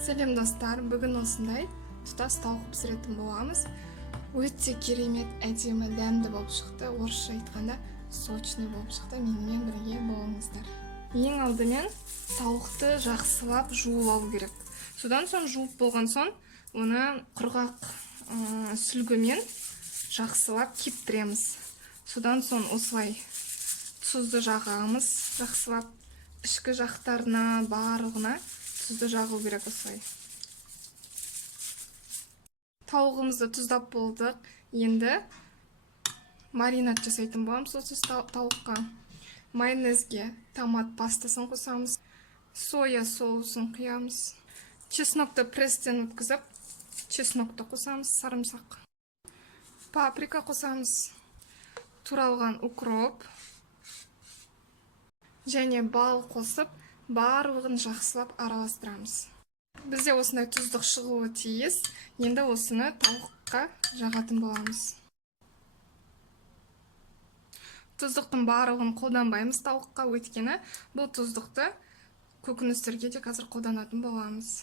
Сәлем достар, бүгін осындай тұтас тауық пісіретін боламыз. Өте керемет, әдемі, дәмді болып шықты. Орысша айтқанда сочный болып шықты. Менімен бірге болыңыздар. Ең алдымен тауықты жақсылап жуып алу керек. Содан соң жуып болған соң, оны құрғақ сүлгімен жақсылап кептіреміз. Содан соң осылай тұзды жағамыз, жақсылап ішкі жақтарына, барлығына тұзды жағу керек осылай. Тауығымызды тұздап болдық. Енді маринад жасайтын боламыз осы тауыққа. Майонезге томат пастасын қосамыз. Соя соусын құямыз. Чеснокты пресстен өткізіп, чеснокты қосамыз, сарымсақ. Паприка қосамыз. Туралған укроп. Және бал қосып, барлығын жақсылап араластырамыз. Бізде осындай тұздық шығуы тиіс. Енді осыны тауыққа жағатын боламыз. Тұздықтың барлығын қолданбаймыз тауыққа, өйткені бұл тұздықты көкөністерге де қазір қолданатын боламыз.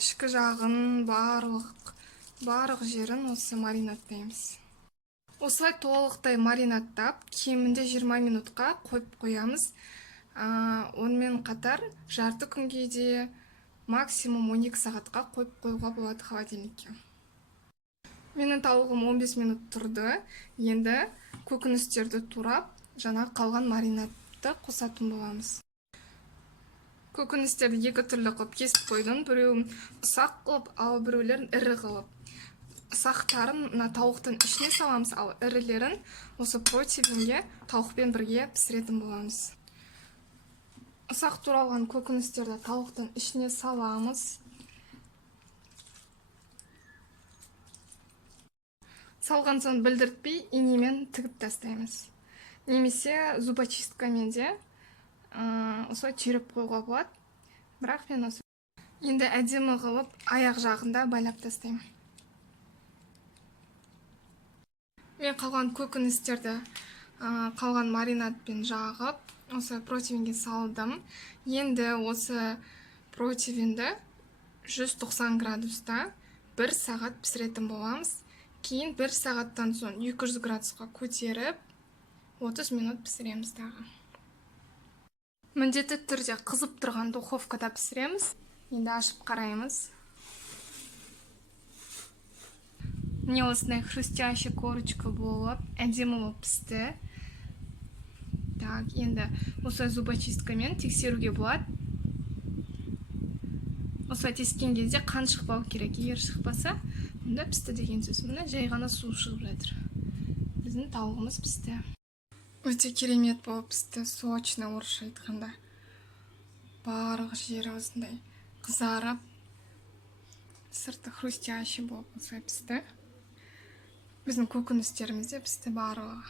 Ішкі жағын, барлық жерін осы маринадтаймыз. Осылай толықтай маринадтап, кемінде 20 минутқа қойып қоямыз. Онымен қатар жарты күнге де максимум 12 сағатқа қойып қоюға болады холодильникке. Менің тауығым 15 минут тұрды. Енді көкөністерді турап, жаңа қалған маринадты қосатын боламыз. Көкөністерді екі түрлі қылып кесіп қойдым. Біреуін ұсақ қылып, ал біреулерін ірі қылып. Ұсақтарын тауықтың ішіне саламыз, ал ірілерін осы противинге тауықпен бірге пісіретін боламыз. Ұсақ туралған көкөністерді тауықтың ішіне саламыз. Салған соң білдіртпей, инемен тігіп тастаймыз. Немесе зубочисткамен де осылай түйреп қоюға болады. Бірақ мен осы енді әдемі қылып аяқ жағында байлап тастаймын. Мен қалған көкөністерді қалған маринадпен жағып, осы противинге салдым. Енді осы противинді 190 градуста 1 сағат пісіретін боламыз. Кейін 1 сағаттан соң 200 градусқа көтеріп, 30 минут пісіреміз дағы. Міндетті түрде қызып тұрған духовкада пісіреміз. Енді ашып қараймыз. Мне осындай хрустящий корочка болып, әдемі болып пісті. Так, енді осылай зубочисткамен тексеруге болады. Осылай тескен кезде қан шықпау керек. Егер шықпаса, онда пісті деген сөз. Міне жай ғана су шығып жатыр. Біздің тауығымыз пісті. Өте керемет болып пісті, сочный орысша айтқанда. Барлық жері осындай қызарып, сырты хрустящий болып осылай пісті. Біздің көкөністеріміз де пісті барлығы.